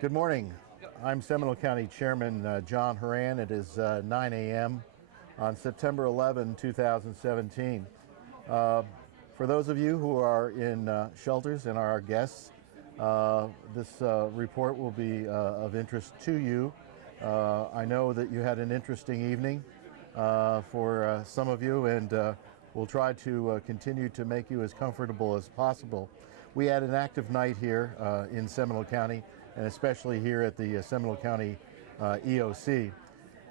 Good morning. I'm Seminole County Chairman John Horan. It is 9 a.m. on September 11, 2017. For those of you who are in shelters and are our guests, this report will be of interest to you. I know that you had an interesting evening for some of you, and we'll try to continue to make you as comfortable as possible. We had an active night here in Seminole County, and especially here at the Seminole County EOC.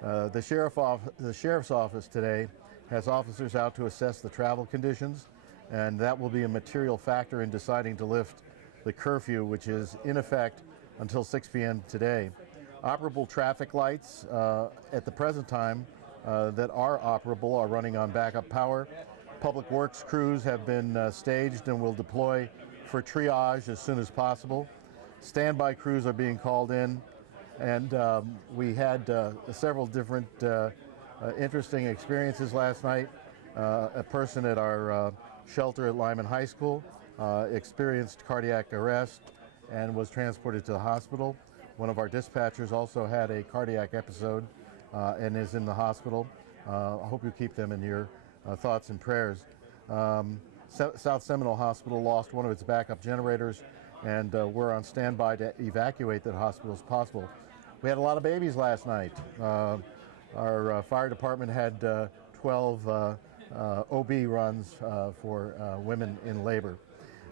The Sheriff's Office today has officers out to assess the travel conditions, and that will be a material factor in deciding to lift the curfew, which is in effect until 6 p.m. today. Operable traffic lights at the present time that are operable are running on backup power. Public Works crews have been staged and will deploy for triage as soon as possible. Standby crews are being called in, and we had several different interesting experiences last night. A person at our shelter at Lyman High School experienced cardiac arrest and was transported to the hospital. One of our dispatchers also had a cardiac episode and is in the hospital. I hope you keep them in your thoughts and prayers. South Seminole Hospital lost one of its backup generators, and we're on standby to evacuate that hospital as possible. We had a lot of babies last night. Our fire department had 12 OB runs for women in labor.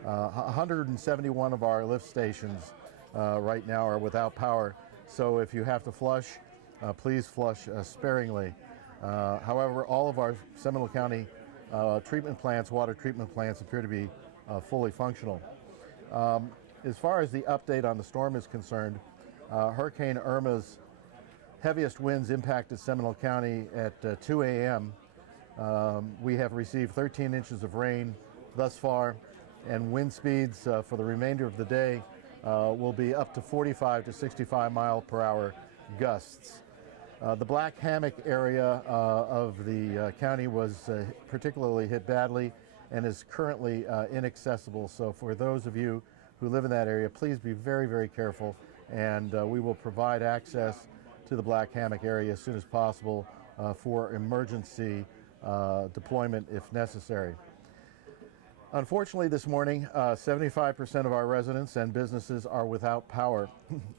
171 of our lift stations right now are without power, so if you have to flush, please flush sparingly. However, all of our Seminole County treatment plants, water treatment plants, appear to be fully functional. As far as the update on the storm is concerned, Hurricane IRMA's heaviest winds impacted Seminole County at 2 a.m. We have received 13 inches of rain thus far, and wind speeds for the remainder of the day will be up to 45 to 65 mile per hour gusts. The Black Hammock area of the county was particularly hit badly and is currently inaccessible. So for those of you who live in that area, please be very, very careful, and we will provide access to the Black Hammock area as soon as possible for emergency deployment if necessary. Unfortunately, this morning, 75% of our residents and businesses are without power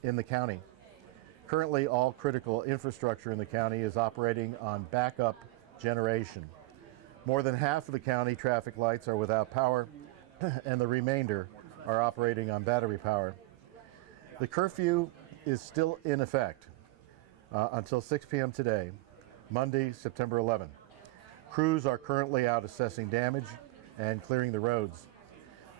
in the county. Currently, all critical infrastructure in the county is operating on backup generation. More than half of the county traffic lights are without power, and the remainder are operating on battery power. The curfew is still in effect until 6 p.m. today, Monday, September 11. Crews are currently out assessing damage and clearing the roads.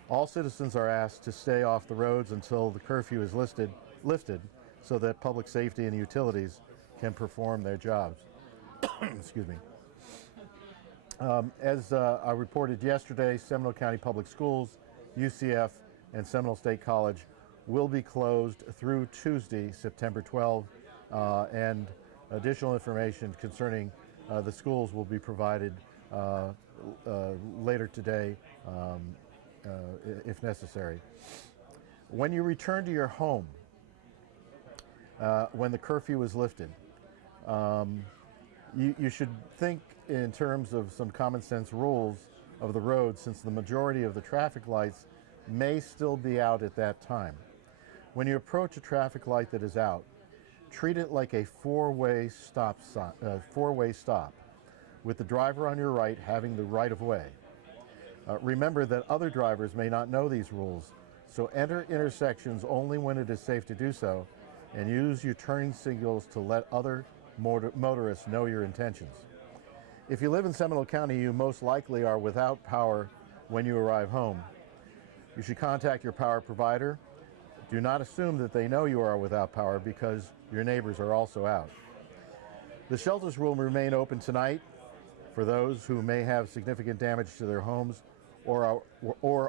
All citizens are asked to stay off the roads until the curfew is lifted so that public safety and utilities can perform their jobs. Excuse me. As I reported yesterday, Seminole County Public Schools, UCF, and Seminole State College will be closed through Tuesday, September 12, and additional information concerning the schools will be provided later today if necessary. When you return to your home, when the curfew is lifted, you should think in terms of some common sense rules of the road, since the majority of the traffic lights may still be out at that time. When you approach a traffic light that is out, treat it like a four-way stop, with the driver on your right having the right of way. Remember that other drivers may not know these rules, so enter intersections only when it is safe to do so, and use your turning signals to let other motorists know your intentions. If you live in Seminole County, you most likely are without power when you arrive home. You should contact your power provider. Do not assume that they know you are without power, because your neighbors are also out. The shelters will remain open tonight for those who may have significant damage to their homes or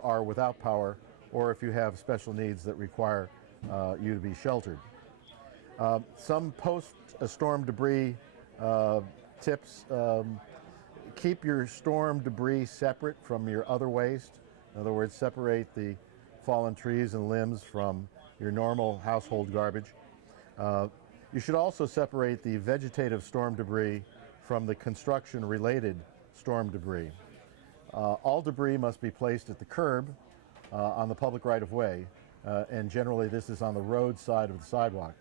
are without power, or if you have special needs that require you to be sheltered. Some post-storm debris tips: keep your storm debris separate from your other waste. In other words, separate the fallen trees and limbs from your normal household garbage. You should also separate the vegetative storm debris from the construction-related storm debris. All debris must be placed at the curb on the public right-of-way, and generally this is on the road side of the sidewalk.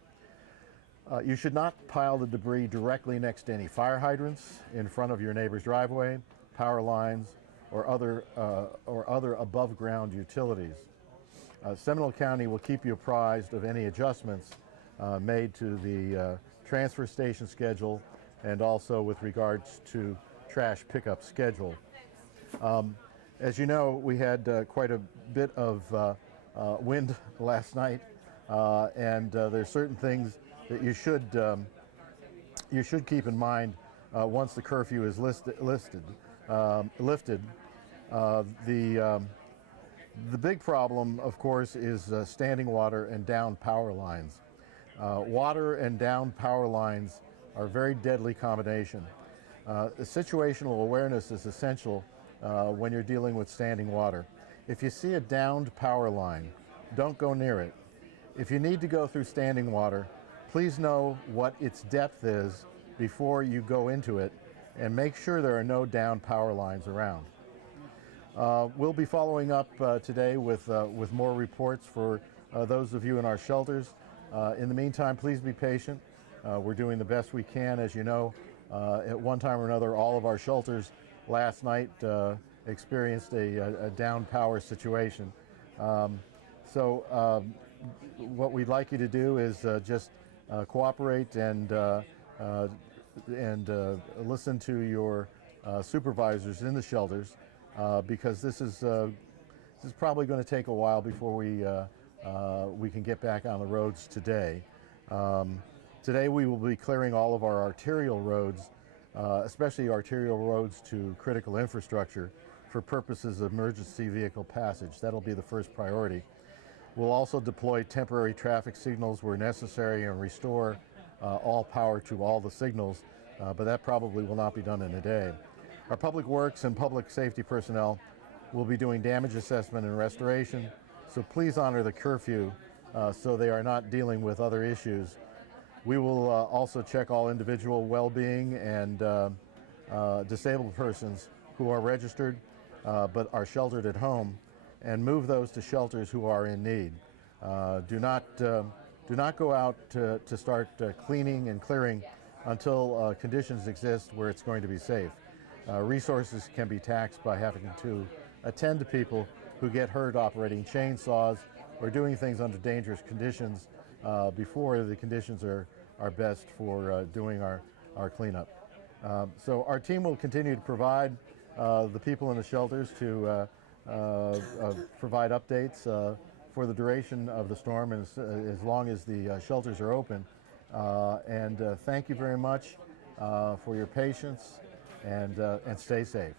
You should not pile the debris directly next to any fire hydrants, in front of your neighbor's driveway, power lines, or other above-ground utilities. Seminole County will keep you apprised of any adjustments made to the transfer station schedule and also with regards to trash pickup schedule. As you know, we had quite a bit of wind last night, and there's certain things that you should keep in mind once the curfew is lifted. The big problem, of course, is standing water and down power lines. Water and down power lines are a very deadly combination. Situational awareness is essential when you're dealing with standing water. If you see a downed power line, don't go near it. If you need to go through standing water, please know what its depth is before you go into it, and make sure there are no downed power lines around. We'll be following up today with more reports for those of you in our shelters. In the meantime, please be patient. We're doing the best we can. As you know, at one time or another, all of our shelters last night experienced a down power situation. So what we'd like you to do is just cooperate and listen to your supervisors in the shelters, because this is probably going to take a while before we can get back on the roads today. Today we will be clearing all of our arterial roads, especially arterial roads to critical infrastructure, for purposes of emergency vehicle passage. That'll be the first priority. We'll also deploy temporary traffic signals where necessary and restore all power to all the signals, but that probably will not be done in a day. Our public works and public safety personnel will be doing damage assessment and restoration, so please honor the curfew so they are not dealing with other issues. We will also check all individual well-being and disabled persons who are registered but are sheltered at home, and move those to shelters who are in need. Do not go out to start cleaning and clearing until conditions exist where it's going to be safe. Resources can be taxed by having to attend to people who get hurt operating chainsaws or doing things under dangerous conditions before the conditions are best for doing our cleanup. So our team will continue to provide the people in the shelters to provide updates for the duration of the storm, and as long as the shelters are open. And thank you very much for your patience, and stay safe.